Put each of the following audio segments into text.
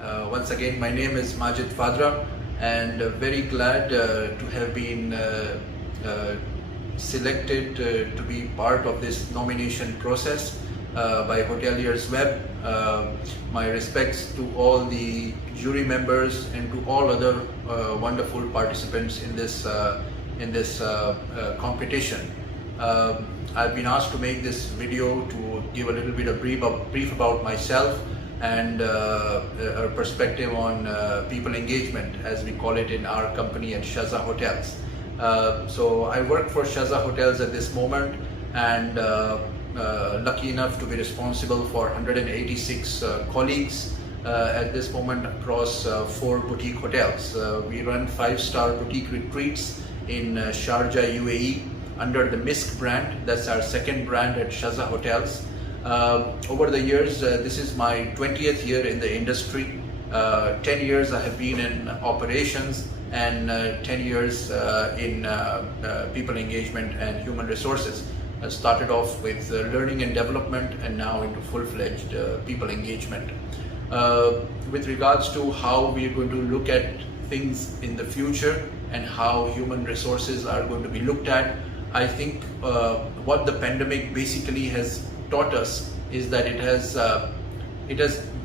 Once again, my name is Majid Fadra, and very glad to have been selected to be part of this nomination process by Hoteliers Web. My respects to all the jury members and to all other wonderful participants in this competition. I've been asked to make this video to give a little bit of brief about myself and a perspective on people engagement, as we call it in our company at Shaza Hotels. So I work for Shaza Hotels at this moment, and lucky enough to be responsible for 186 colleagues at this moment across 4 boutique hotels. We run 5-star boutique retreats in Sharjah, UAE under the Misk brand. That's our second brand at Shaza Hotels. Over the years, this is my 20th year in the industry. 10 years I have been in operations, and 10 years in people engagement and human resources. I started off with learning and development, and now into full-fledged people engagement. With regards to how we are going to look at things in the future and how human resources are going to be looked at, I think what the pandemic basically has taught us is that it has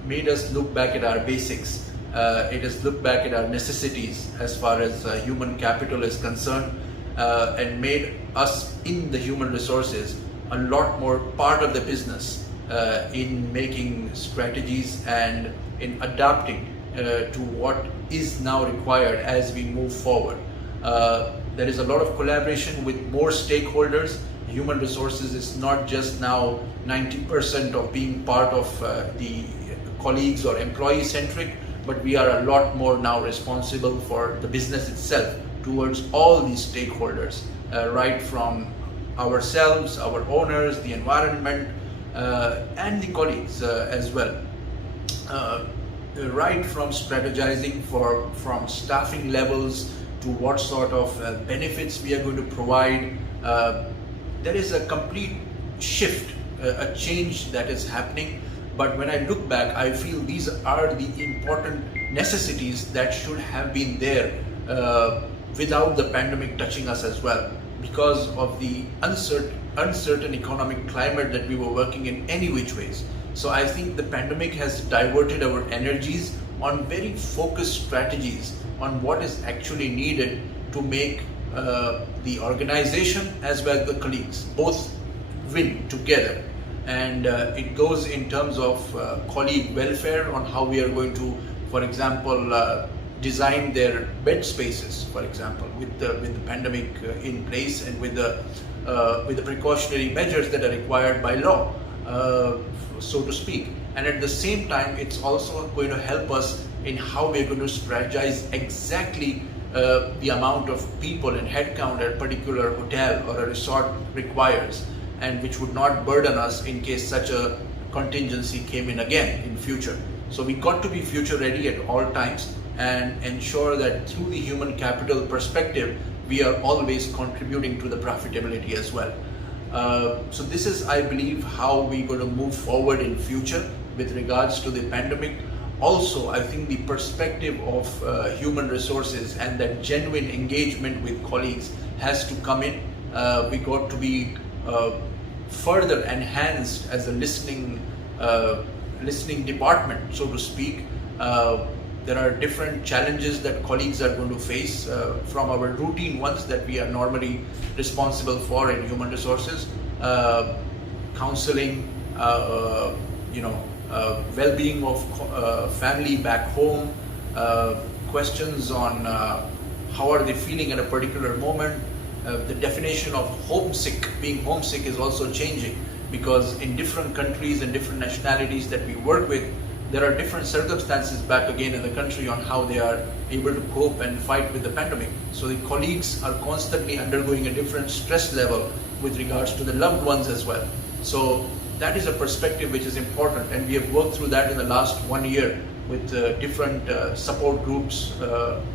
made us look back at our basics. It has looked back at our necessities as far as human capital is concerned, and made us in the human resources a lot more part of the business in making strategies and in adapting to what is now required as we move forward. There is a lot of collaboration with more stakeholders. Human resources is not just now 90% of being part of the colleagues or employee centric, but we are a lot more now responsible for the business itself towards all these stakeholders, right from ourselves, our owners, the environment, and the colleagues as well. Right from strategizing from staffing levels to what sort of benefits we are going to provide. There is a complete shift, a change that is happening. But when I look back, I feel these are the important necessities that should have been there without the pandemic touching us as well, because of the uncertain economic climate that we were working in any which ways. So I think the pandemic has diverted our energies on very focused strategies on what is actually needed to make the organization as well as the colleagues both win together. And it goes in terms of colleague welfare, on how we are going to, for example, design their bed spaces, for example, with the pandemic in place, and with the precautionary measures that are required by law, so to speak. And at the same time, it's also going to help us in how we're going to strategize exactly the amount of people and headcount a particular hotel or a resort requires, and which would not burden us in case such a contingency came in again in future. So we got to be future ready at all times and ensure that through the human capital perspective, we are always contributing to the profitability as well. So this is, I believe, how we're going to move forward in future with regards to the pandemic. Also, I think the perspective of human resources and that genuine engagement with colleagues has to come in. We got to be further enhanced as a listening department, so to speak. There are different challenges that colleagues are going to face from our routine ones that we are normally responsible for in human resources, counseling, well-being of family back home, questions on how are they feeling at a particular moment. The definition of homesick, being homesick, is also changing, because in different countries and different nationalities that we work with, there are different circumstances back again in the country on how they are able to cope and fight with the pandemic. So the colleagues are constantly undergoing a different stress level with regards to the loved ones as well. So that is a perspective which is important, and we have worked through that in the last 1 year with different support groups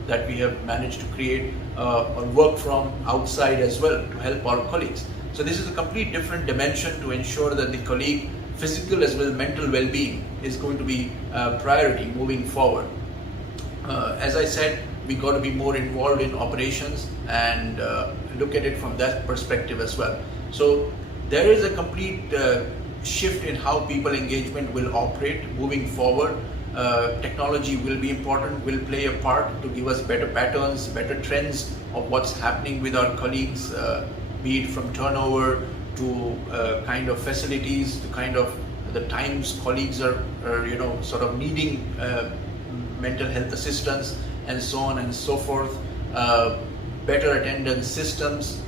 that we have managed to create or work from outside as well to help our colleagues. So this is a complete different dimension to ensure that the colleague physical as well as mental well-being is going to be a priority moving forward. As I said, we got to be more involved in operations and look at it from that perspective as well. So there is a complete shift in how people engagement will operate moving forward. Technology will be important, will play a part to give us better patterns, better trends of what's happening with our colleagues, be it from turnover to kind of facilities to kind of the times colleagues are sort of needing mental health assistance and so on and so forth, better attendance systems,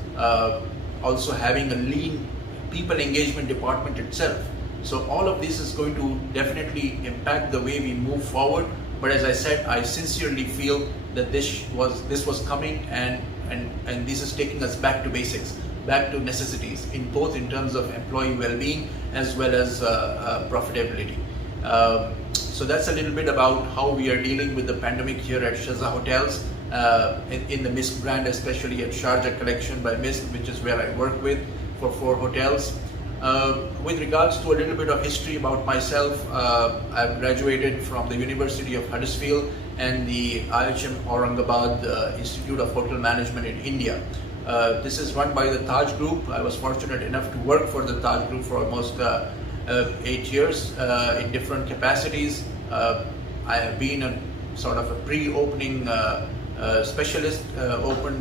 also having a lean people engagement department itself. So all of this is going to definitely impact the way we move forward. But as I said, I sincerely feel that this was coming and this is taking us back to basics, back to necessities, in terms of employee well-being as well as profitability. So that's a little bit about how we are dealing with the pandemic here at Shaza Hotels, in the Misk brand, especially at Sharjah Collection by Misk, which is where I work with for 4 hotels. With regards to a little bit of history about myself, I've graduated from the University of Huddersfield and the IHM Aurangabad Institute of Hotel Management in India. This is run by the Taj Group. I was fortunate enough to work for the Taj Group for almost 8 years in different capacities. I have been a sort of a pre-opening specialist.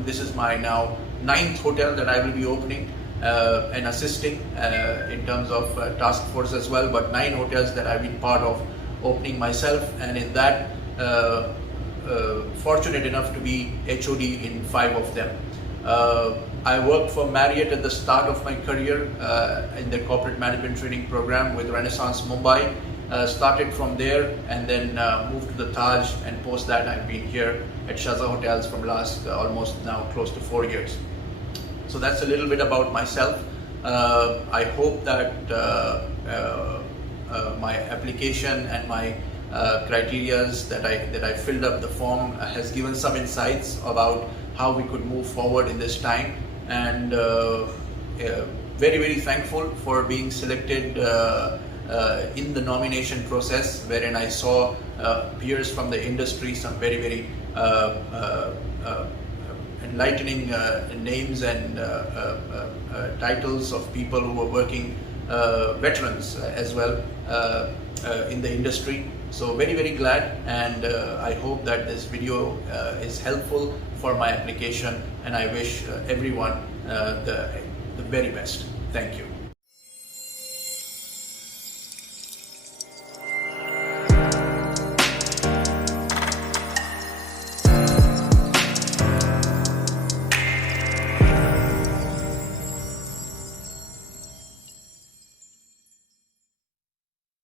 This is my now 9th hotel that I will be opening and assisting in terms of task force as well, but 9 hotels that I've been part of opening myself, and in that fortunate enough to be HOD in 5 of them. I worked for Marriott at the start of my career in the corporate management training program with Renaissance Mumbai. Started from there and then moved to the Taj, and post that I've been here at Shaza Hotels from last almost now close to 4 years. So that's a little bit about myself. I hope that my application and my criterias that I filled up the form has given some insights about how we could move forward in this time, and very, very thankful for being selected in the nomination process, wherein I saw peers from the industry, some very, very enlightening names and titles of people who were working, veterans as well in the industry. So very, very glad, and I hope that this video is helpful for my application, and I wish everyone the very best. Thank you.